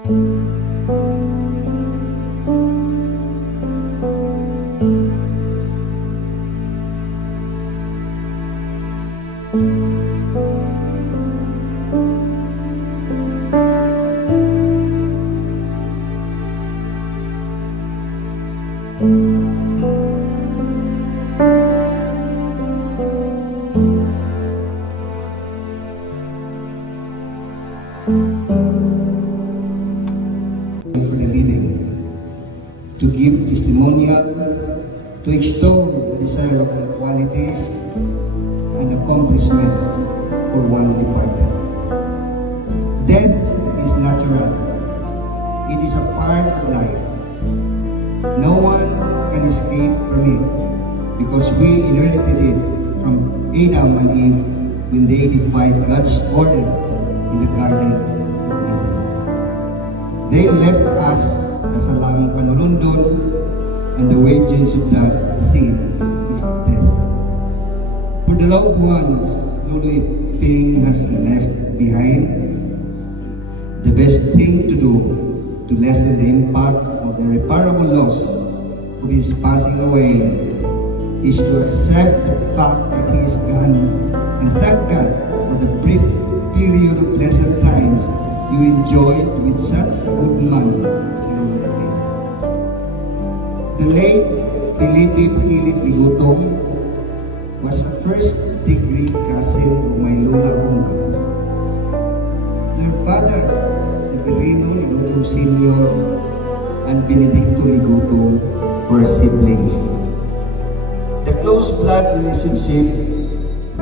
For the living, to give testimonial, to extol the desirable qualities and accomplishments for one departed. Death is natural. It is a part of life. No one can escape from it because we inherited it from Adam and Eve when they defied God's order in the Garden of Eden. They left us as a lang panulundon, and the wages of that sin is death. For the loved ones Lolo Eping has left behind, the best thing to do to lessen the impact of the irreparable loss of his passing away is to accept the fact that he is gone and thank God for the brief period of pleasant times you enjoyed with such a good man as Lolo Eping. The late Felipe Ligutom was a first-degree cousin of my Lola Unga. Their fathers, Severino Ligutom Sr. and Benedicto Ligutom, were siblings. The close blood relationship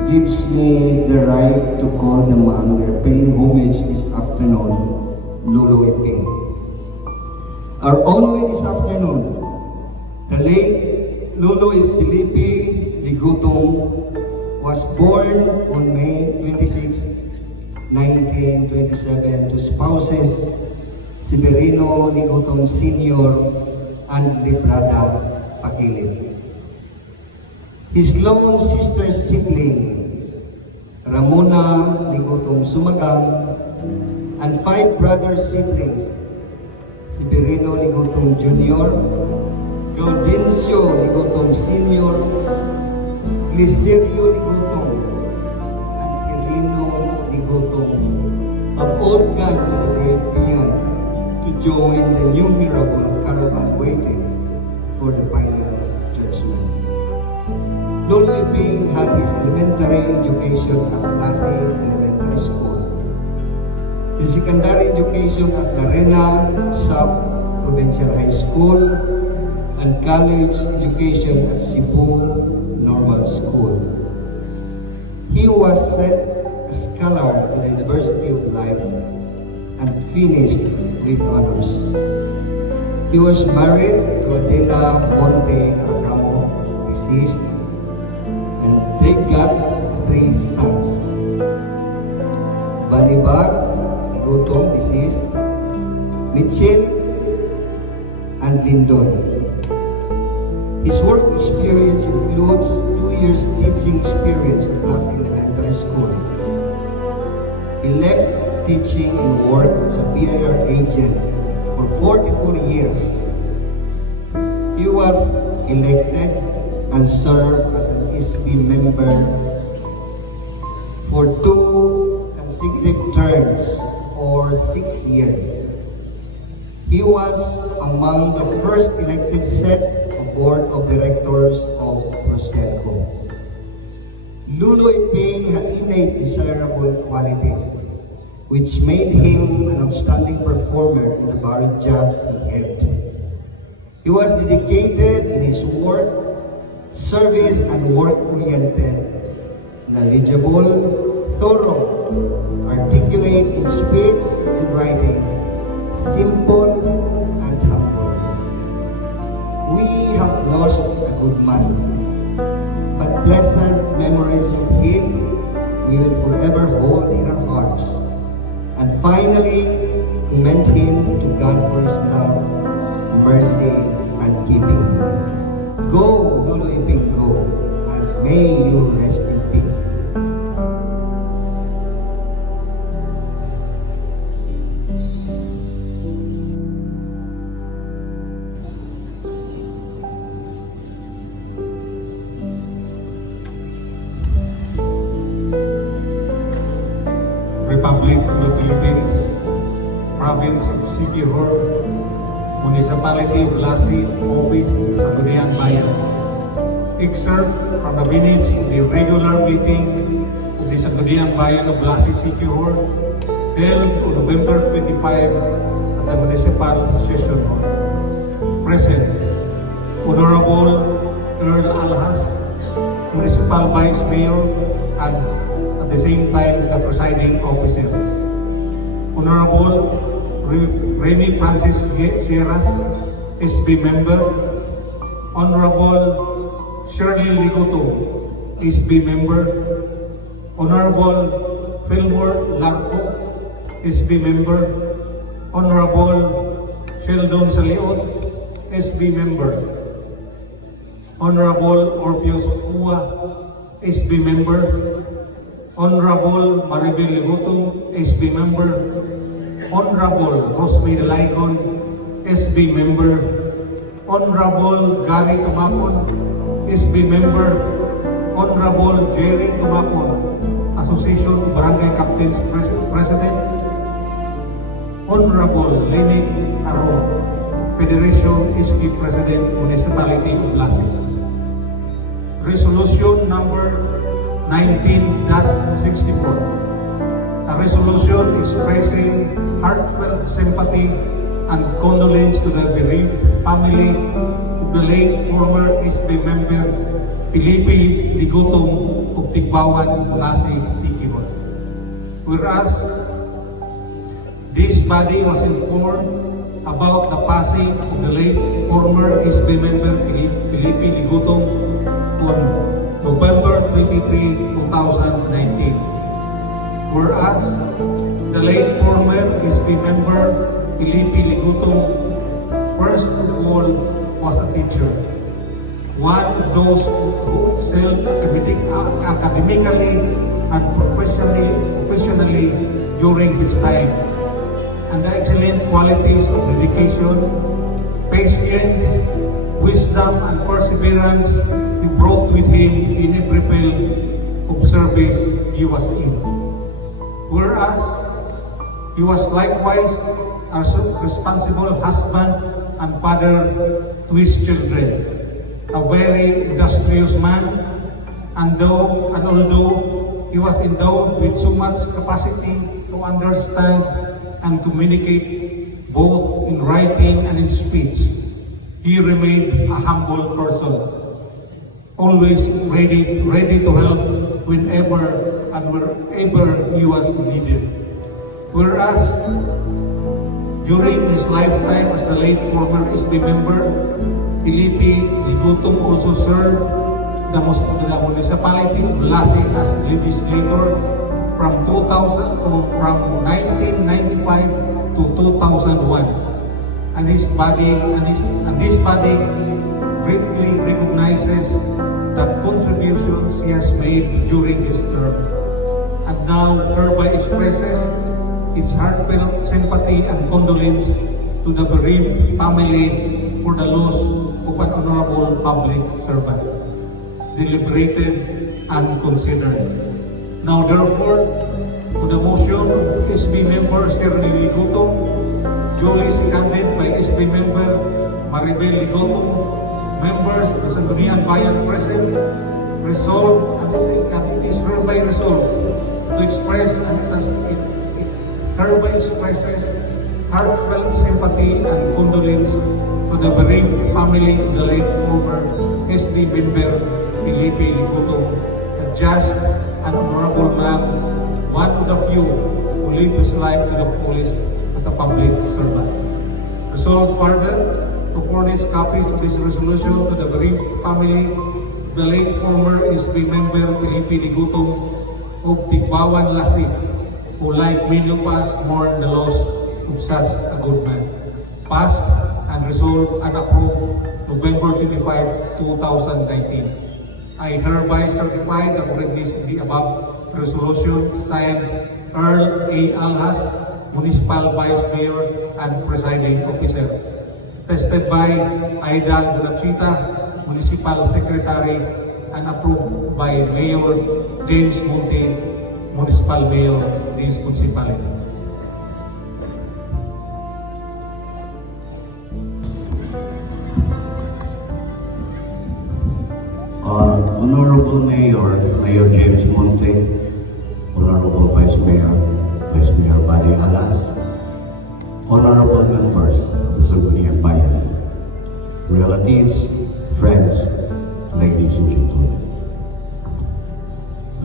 gives me the right to call the man we are paying homage this afternoon, Lolo Eping. Our own way this afternoon, the late Lolo Felipe Ligutom was born on May 26, 1927 to spouses Severino Ligutom Sr. and Librada Pakilid. His lone sister sibling, Ramona Ligutom Sumagang, and 5 brother siblings, Severino Ligutom Jr., Gaudencio Ligutom Sr., Glicerio Ligutom, and Sereno Ligutom have all gone to the great beyond to join the innumerable caravan waiting for the final judgment. Lolo Eping had his elementary education at Lassie Elementary School, his secondary education at Larena Sub-Provincial High School, and college education at Cebu Normal School. He was sent a scholar to the University of Life and finished with honors. He was married to Adela Monte Arcamo, deceased, and they got 3 sons. Banibar Ligutom, deceased, Mitchell, and Lindon. His work experience includes 2 years teaching experience at Lassie Elementary School. He left teaching and worked as a BIR agent for 44 years. He was elected and served as an SB member for 2 consecutive terms or 6 years. He was among the first elected set of board of directors of Proselco. Lolo Eping had innate desirable qualities, which made him an outstanding performer in the varied jobs he held. He was dedicated in his work, service and work-oriented, knowledgeable, thorough, articulate in speech and writing, simple and humble. We have lost a good man, but pleasant memories of him we will forever hold in our hearts. And finally, commend him to God for his love, mercy, and keeping. Go, Lolo Eping, go, and may you rest in peace. Province of Siquijor, Municipality of Lasi, Office sa Sangguniang Bayan. Excerpt from the minutes of the regular meeting of the Sangguniang Bayan of Lasi, Siquijor, held on November 25 at the Municipal Session Hall. Present, Honorable Earl Alhas, Municipal Vice Mayor, and at the same time, the presiding officer. Honorable Remy Francis Sierras, SB Member. Honorable Shirley Ligutom, SB Member. Honorable Fillmore Larco, SB Member. Honorable Sheldon Saliot, SB Member. Honorable Orpios Fua, SB Member. Honorable Maribel Ligutom, SB Member. Honorable Rosby Dalaicon, SB Member. Honorable Gary Tumapon, SB Member. Honorable Jerry Tumapon, Association of Barangay Captains President. Honorable Lenin Taro, Federation SK President, Municipality of Lasi. Resolution number 19-64. A resolution expressing heartfelt sympathy and condolence to the bereaved family of the late former SB member Felipe Ligutom of Tigbawan, Lasi, Siquijor. Whereas this body was informed about the passing of the late former SB member Felipe Ligutom on November 23, 2019. Whereas the late former SB member Felipe Ligutom, first of all, was a teacher. One of those who excelled academically and professionally during his time, and the excellent qualities of dedication, patience, wisdom, and perseverance he brought with him in every field of service he was in. Whereas he was likewise a responsible husband and father to his children, a very industrious man, and although he was endowed with so much capacity to understand and communicate both in writing and in speech, he remained a humble person, always ready to help whenever and wherever he was needed. Whereas during his lifetime as the late former SB member, Felipe Ligutom also served the municipality of Lasi as legislator from 1995 to 2001, and this body greatly recognizes the contributions he has made during his term, and now hereby expresses its heartfelt sympathy and condolence to the bereaved family for the loss of an honorable public servant, deliberated and considered. Now therefore, to the motion of SB member Shirley Ligutom, duly seconded by SB member Maribel Ligutom, members of the Sangguniang Bayan present, resolved and it is hereby resolved to express hereby expresses heartfelt sympathy and condolence to the bereaved family of the late former SB member Felipe Ligutom, a just and honorable man, one of the few who lived his life to the fullest as a public servant. Resolved further to furnish copies of this resolution to the bereaved family of the late former SB member Felipe Ligutom of Tigbawan, Lasi, who like many of us mourn the loss of such a good man. Passed and resolved and approved November 25, 2019. I hereby certify the correctness of the above resolution signed Earl A. Alhas, Municipal Vice Mayor and Presiding Officer. Tested by Aida Gunachita, Municipal Secretary, and approved by Mayor James Monte, Municipal Mayor of this municipality. Honorable Mayor, Mayor James Monte, Honorable Vice Mayor Buddy Alas, Honorable members of the Sangguniang Bayan, relatives, friends, ladies and gentlemen.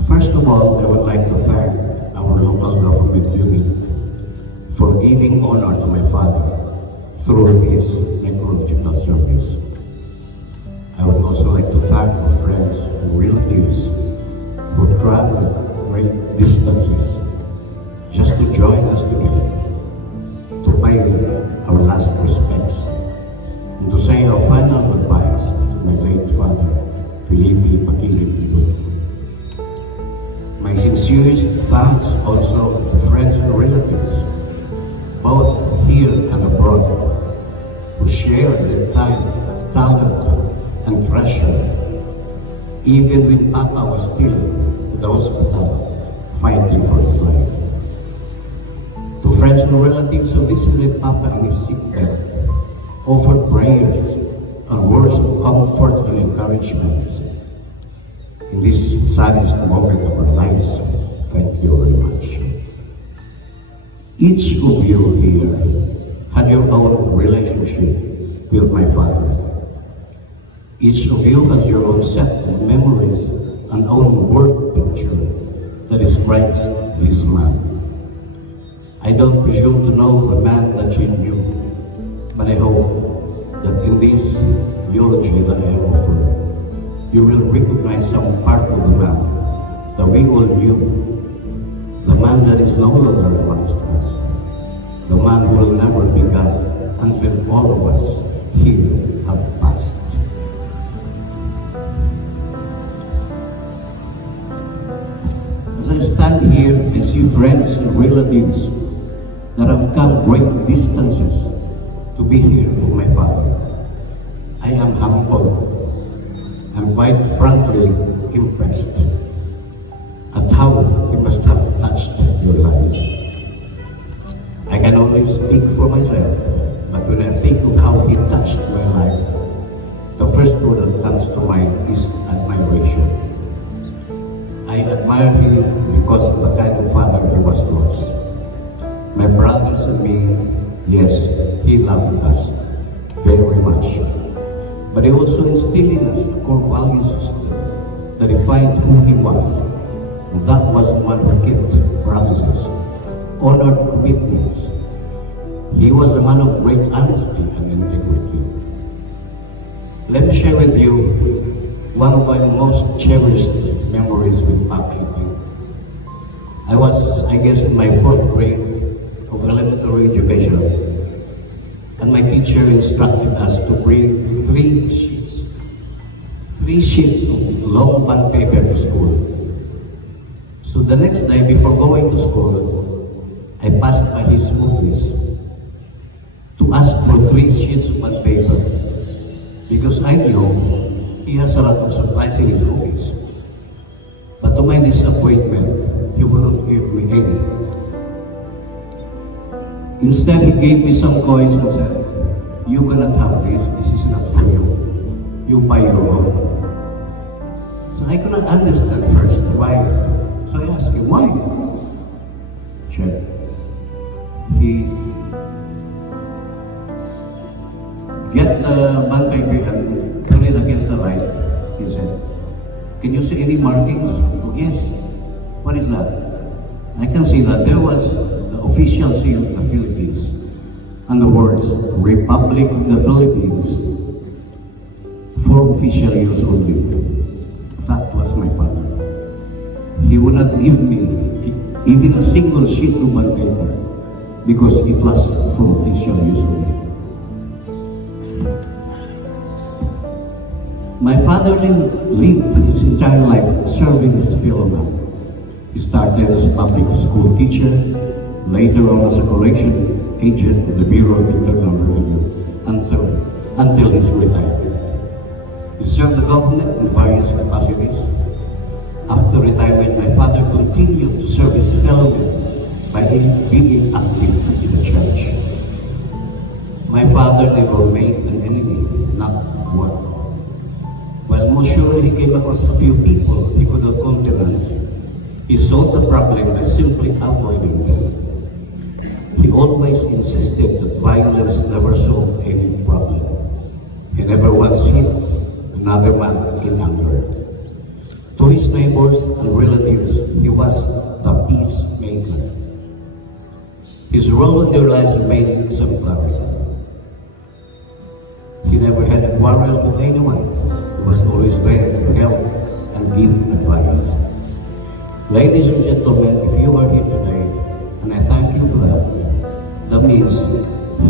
First of all, I would like to thank our local government unit for giving honor to my father through his necrological service. I would also like to thank our friends and relatives who traveled great distances just to join us together, to pay our last respects, and to say our final goodbyes to my late father, Felipe Ligutom. My sincerest thanks also to friends and relatives, both here and abroad, who shared their time, talents, and treasure, even when Papa was still in the hospital fighting for his life. To friends and relatives who visited Papa in his sickbed, offered prayers and words of comfort and encouragement. In this saddest moment of our lives, thank you very much. Each of you here had your own relationship with my father. Each of you has your own set of memories and own word picture that describes this man. I don't presume to know the man that you knew, but I hope that in this eulogy that I offer, you will recognize some part of the man that we all knew, the man that is no longer amongst us, the man who will never be God until all of us here have passed. As I stand here, I see friends and relatives that have come great distances to be here for my father. I am humbled and quite frankly impressed at how he must have touched your lives. I can only speak for myself, but when I think of how he touched my life, the first word that comes to mind is admiration. I admire him because of the kind of father he was to us. My brothers and me, yes, he loved us very much. But he also instilled in us a core value system that defined who he was. And that was one who kept promises, honored commitments. He was a man of great honesty and integrity. Let me share with you one of my most cherished memories with Papa Eping. I was, I guess, in my 4th grade of elementary education, and my teacher instructed us to bring 3 sheets of long bond paper to school. So the next day, before going to school, I passed by his office to ask for 3 sheets of bond paper because I knew he has a lot of supplies in his office. But to my disappointment, he would not give me any. Instead, he gave me some coins and said, "You cannot have this is not for you. You buy your own." So I could not understand first why. So I asked him, why? Check. He get the bond paper and put it against the light. He said, "Can you see any markings?" Oh, yes. What is that? I can see that there was the official seal of the Philippines and the words Republic of the Philippines for official use only. That was my father. He would not give me even a single sheet of bond paper because it was for official use only. My father lived his entire life serving his fellow man. He started as a public school teacher, later on as a collection agent of the Bureau of Internal Revenue until his retirement. He served the government in various capacities. After retirement, my father continued to serve his fellow men by being active in the church. My father never made an enemy, not one. While most surely he came across a few people he could not countenance. He solved the problem by simply avoiding them. He always insisted that violence never solved any problem. He never once hit another man in anger. To his neighbors and relatives, he was the peacemaker. His role in their lives remained exemplary. He never had a quarrel with anyone. He was always there to help and give advice. Ladies and gentlemen, if you are here today, and I thank you for that, that means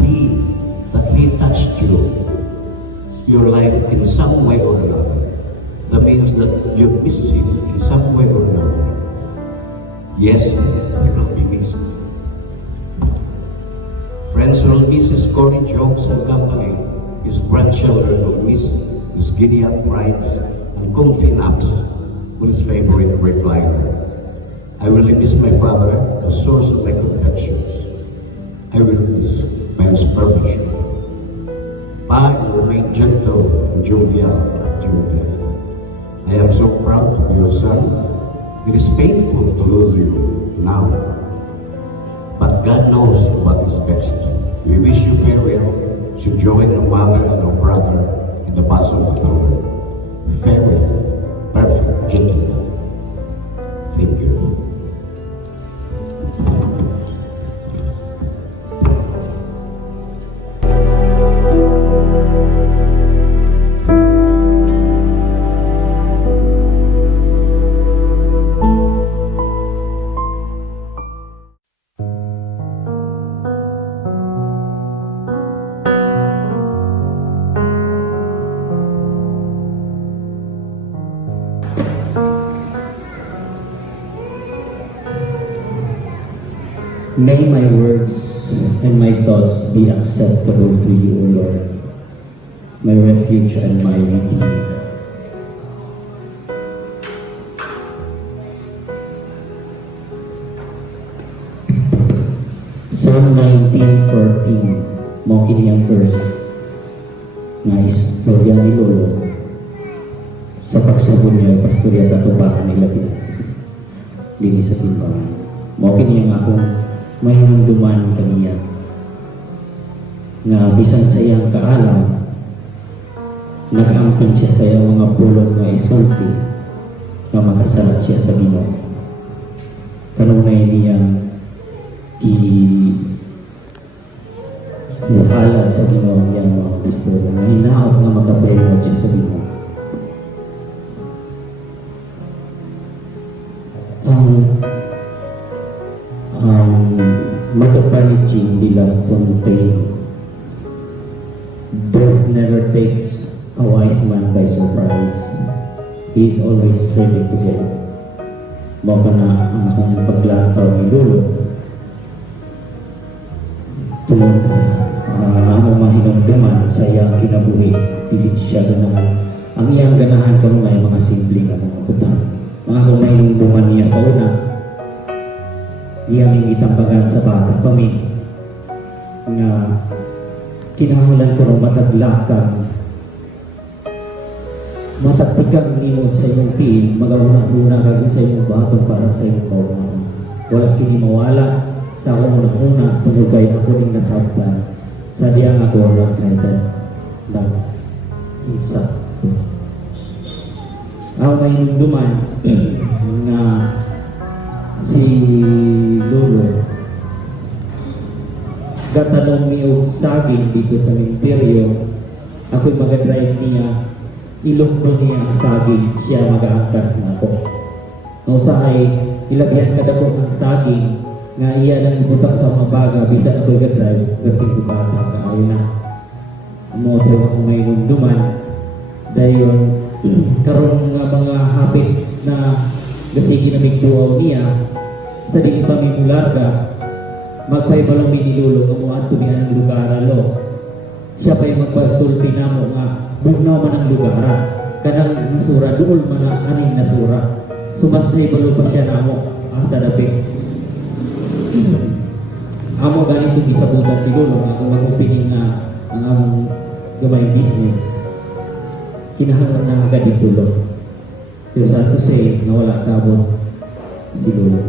he touched your life in some way or another. That means that you miss him in some way or another. Yes, he will be missed. Friends will miss his corny jokes and company. His grandchildren will miss his giddy-up rides and comfy naps with his favorite recliner. I will miss my father, the source of my confections. I will miss my inspiration. Pa will remain gentle and jovial up to your death. I am so proud to be your son. It is painful to lose you now, but God knows what is best. We wish you farewell. To join our mother and our brother in the bosom of the Lord. Farewell, perfect gentleman. Thank you. May my words and my thoughts be acceptable to you, O Lord, my refuge and my redeemer. Psalm 19:14, mo kini ang verse nga istorya ni Lolo sa pagsubon niya pastorya sa tubahan nila din sa simbahan. Mo kini ang akong mahinumduman kaniya nga bisan sa iyang kaalam nag-amping siya sa iyang mga pulong nga isulti nga makasalat siya sa Ginoo. Kanunay niyang buhalan sa Ginoo niyang mga gusto nga hinaot nga makapalimod siya sa Ginoo. Matapaniching de la Fontaine. Death never takes a wise man by surprise. He is always ready to go. Baka na ang akong paglantaw ni Lolo. Tulad ang mahinumduman sa iyang kinabuhi. Dili siya ganahan. Ang iyang ganahan karon ay mga simpleng nga mga butang. Mga kung mahinumduman niya sa una, di aming gitambagan sa bata kami nga kinahanglan ko rin mataglakan matagtikan nimo sa iyong tiil magauna-una kagin sa iyong baton para sa iyong kaunan. Wala kini mawala sa akong una-una tungkol kay ako ning nasabtan sa diyang ako lang kahit lang insakto. Ako may nungduman nga si Lolo gatanong ni og saging dito sa imperyo. Ako'y mag-drive niya, ilokdo niya ang saging, siya mag-aangkas na ako. Nausahay, ilagyan kadako ang saging nga iya lang ibutang sa mga baga bisan ako'y ga-drive, berting ko bata kaayo na. Motor ako may nunduman dayon karon nga mga hapit na gasigi na may buwaw niya sa di pa may mularga magpaibalang minilolo nga muad tumian ang lugaralo. Siya pa'y magpagsulti na mo nga bugnaw man ang lugara kanang nasura duol man na aning nasura so mas naibalo pa siya na mo asa dapi amo ganito gisabutan siguro nga kung mag-upingin na ang among gamay business kinahanglan na agad itulog. Pero sa ato say, nawala kabot si Lolo.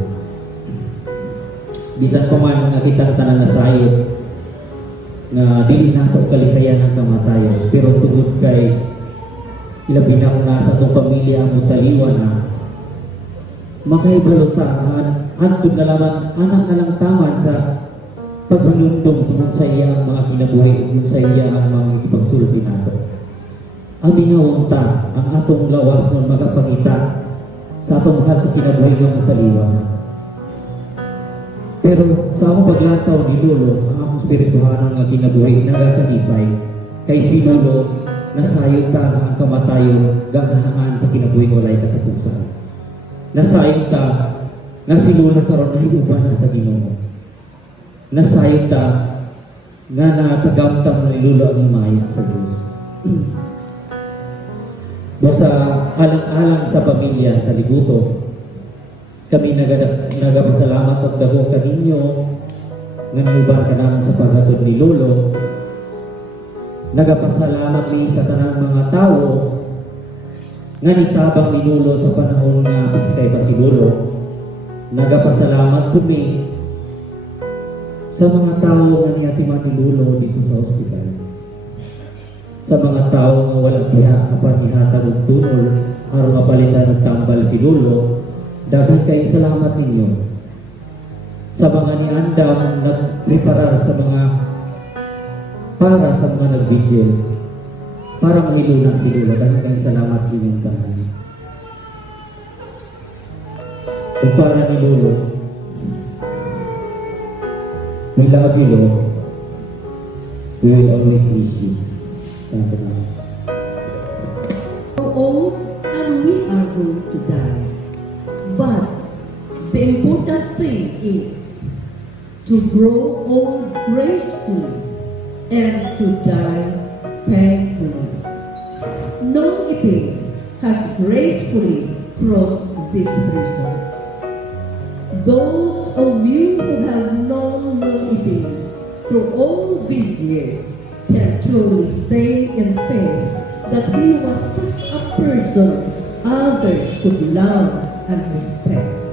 Bisan pa man nga kitang tanan na sayop na dili nato kalikayan ang kamatayon, pero tungod kay ilabi na kung nasa itong pamilya ang mutaliwan na makaibalutaan antod na lamang anak na lang taman sa paghunundong kung sa iya ang mga kinabuhi, kung sa iya ang mga ikipagsulti nato. Aminawunta ang atong lawas ng magapangita sa atong mahal sa kinabuhi ng mutaliwan. Pero sa akong paglataw ni Lolo, ang akong spirituhanong nga kinabuhi nagakatipay kay si Lolo nasayod ta ang kamatayon ganghangan sa kinabuhi walay katapusan. Nasayod ta na si Lolo karon ay uban na sa Ginoo. Nasayod ta nga natagamtam ni Lolo ang himaya sa Diyos. Sa alang-alang sa pamilya sa Ligutom, kami nagapasalamat at dako kaninyo nga niuban ka naman sa paghatod ni Lolo. Nagapasalamat ni sa tanang mga tao nga nitabang ni Lolo sa panahon nga biskay pa si Lolo. Nagapasalamat po mi sa mga tao nga niatiman ni Lolo dito sa ospital. Sa mga tao nga walang diha kapanihatag og tunol aron mapalitan og tambal si Lolo, daghan kay salamat ninyo. Sa mga niandam nagpreparar sa mga para sa mga nag-video para mahilunan si Lolo, daghan kay salamat ninyong tanan. Ug para ni Lolo, we love you, Lord. We will always miss you. We're old and we are going to die. But the important thing is to grow old gracefully and to die thankfully. No Eping has gracefully crossed this threshold. Those of you who have known Eping through all these years can truly say in faith that he was such a person others could love and respect.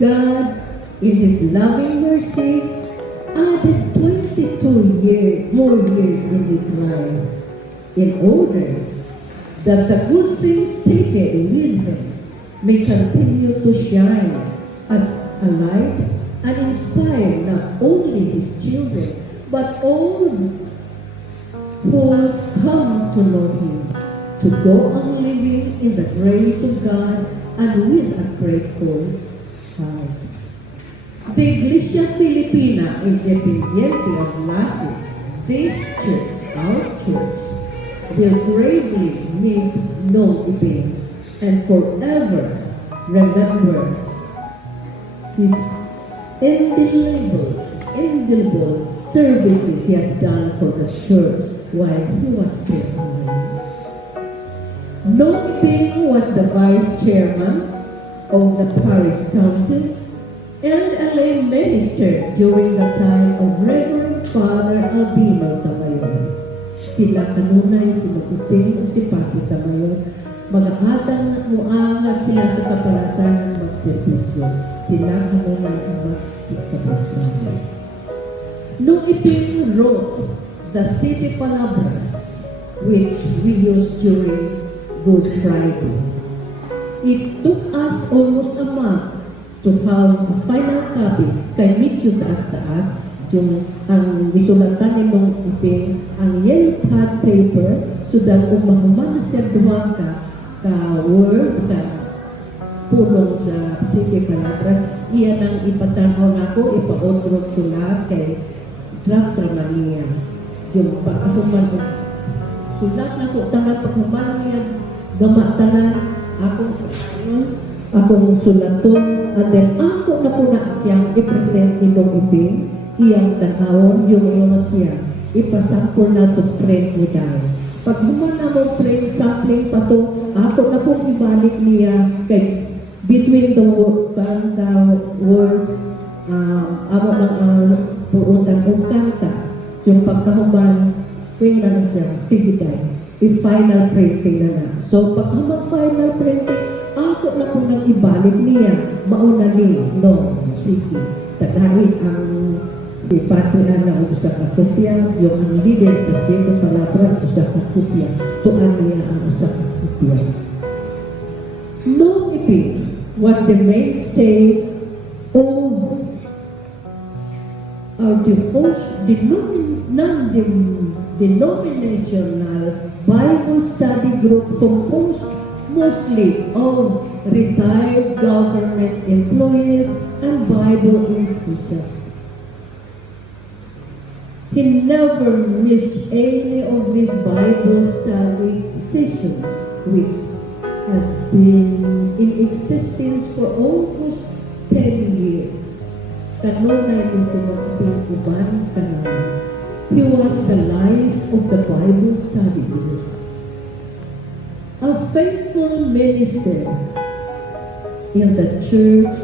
God, in His loving mercy, added 22 more years in his life in order that the good things taken with him may continue to shine as a light and inspire not only his children but all who come to know him, to go on living in the grace of God and with a grateful heart. The Iglesia Filipina Independiente of Lassie, this church, our church, will gravely miss Noel Eping and forever remember his indelible services he has done for the church while he was still alive. Noel Eping was the vice chairman of the parish council and a lay minister during the time of Reverend Father Albino Tamayon. Sila kanunay, si Eping, si Papi Tamayon, mag-aatang muangat sila sa kapalasan ng magservisyo. Sila kanunay ang magsisapagsama. Noel Eping wrote the City Palabras, which we used during Good Friday. It took us almost a month to have a final copy kay medyo taas-taas yung ang gisulatan ni Noel Eping ang yellow pad paper so that kung mahuman na siya duha ka words ka pulong sa City Palabras, iyan ang ipatanaw ako, ipa-odrog sulat kay draft raman niya. Yung pagkahuman ko, sulat na ko, tangat pagkahuman niya, gama tanan, akong sulaton, at then ako na po na siyang i-present ni Noel Eping, iyang tanawon, yung iyon siya, ipasample na to print ni Dai. Pag human na mo print, sampling pa to, ako na pong ibalik niya kay between the word, sa word, amo ng puutan o kanta, yung pagkahuman, wing na siya, sige Dai, i-final printing na. So, pag mag-final printing, ako na kung nang ibalik niya, mauna ni, no, sige, tadain ang si Pati Ana o usa ka kopya, yung ang leader sa Siete Palabras, usa ka kopya, tuan niya ang usa ka kopya. No Eping was the mainstay of our non-denominational Bible study group composed mostly of retired government employees and Bible enthusiasts. He never missed any of these Bible study sessions, which has been in existence for almost 10 years. Kanunay ni Sinoping Uban Kanunay. He was the life of the Bible study group. A faithful minister in the church,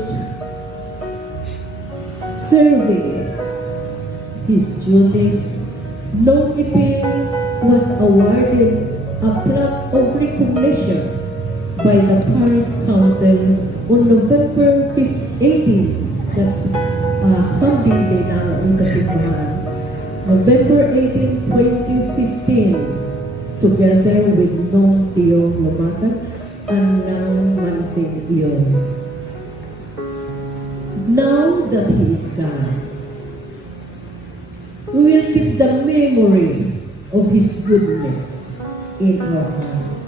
serving his duties. No Eping was awarded a plaque of recognition by the Parish Council on November 18. That's funding day namin sa simbahan. November 18, 2015, together with Nong Tiyong Lumatan and Nang Mansing Tiyong. Now that he is gone, we will keep the memory of his goodness in our hearts.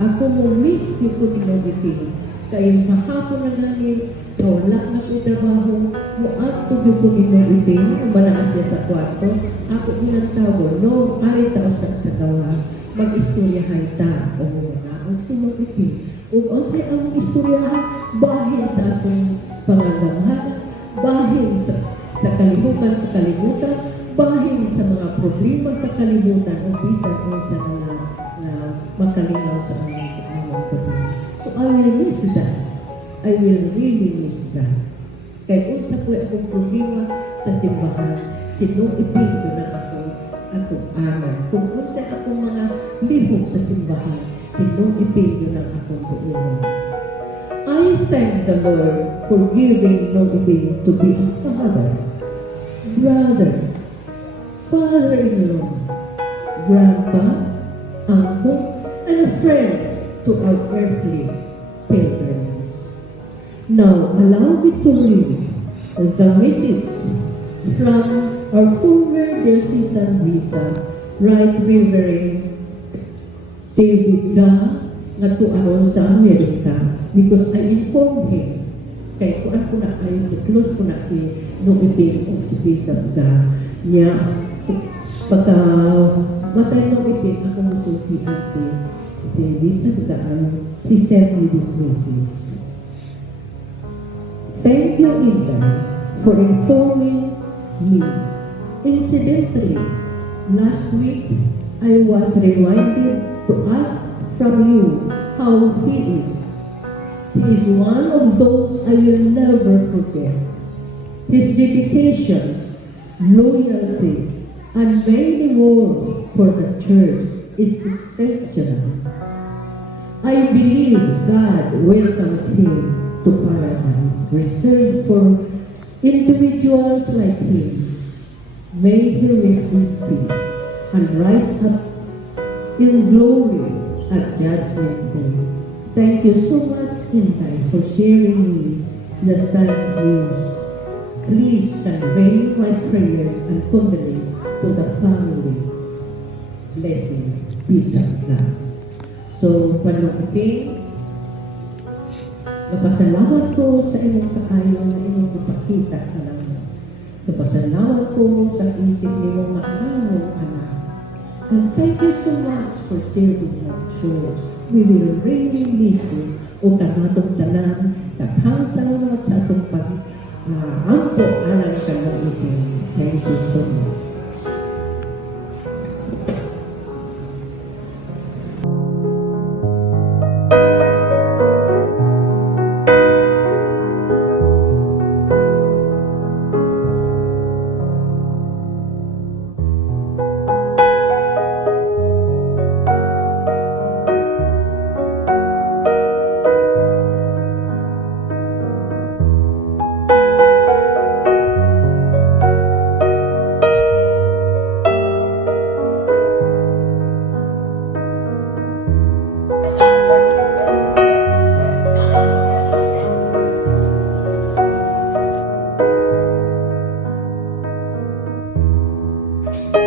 Ako mo miss yung po Eping. Kaya mahapon na namin, wala na ko trabaho, muakto yung po Eping, malakas siya sa kwarto. Ako ilang tawag, no, ari tao sa gawas, mag-istoryahan ta, o na, ang sumang Eping. Ug unsay ang istoryahan, bahin sa atong pangangamhan, bahin sa kalibutan, bahin sa mga problema sa kalibutan, o bisan kung sa na makalingaw sa mga problema. So I will miss that. I will really miss that. Kaya unsa po akong problema sa simbahan, sinong Eping ko na akong anak. Kung unsa akong mga lihok sa simbahan, sinong Eping ko na akong buunan. I thank the Lord for giving no Eping to be a father, brother, father-in-law, grandpa, uncle, and a friend to our earthly pilgrims. Now, allow me to read the message from our former diocesan bishop, Right Reverend David Ga, nga tuaron sa Amerika, because I informed him. Kaya kuan ko na ay si close ko na si Eping o si Bishop Ga niya pagka matay Eping ako musultian si Bishop Ga, he sent me this message. Thank you, Inday, for informing me. Incidentally, last week I was reminded to ask from you how he is. He is one of those I will never forget. His dedication, loyalty, and many more for the church is exceptional. I believe God welcomes him to paradise, reserved for individuals like him. May he rest in peace and rise up in glory at Judgment Day. Thank you so much, Inday, for sharing me the sad news. Please convey my prayers and condolences to the family. Blessings, peace of God. So, Eping, napasalamat ko sa imong kaayo na imong ipakita ka naman. Napasalamat ko sa isip nimong maanong anak. And thank you so much for serving our church. We will really miss you. O kanatong tanan, kaghang salamat sa atong pag-ampo alang ka ng Eping. Thank you so much. Amen.